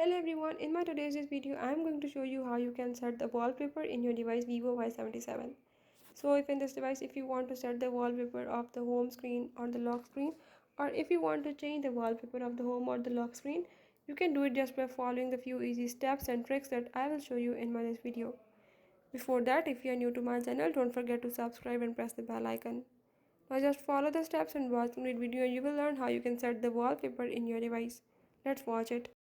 Hello everyone, in my today's video I am going to show you how you can set the wallpaper in your device Vivo Y77. So if in this device, if you want to set the wallpaper of the home screen or the lock screen, or if you want to change the wallpaper of the home or the lock screen, you can do it just by following the few easy steps and tricks that I will show you in my this video. Before that, if you are new to my channel, don't forget to subscribe and press the bell icon. Now just follow the steps and watch the video and you will learn how you can set the wallpaper in your device. Let's watch it.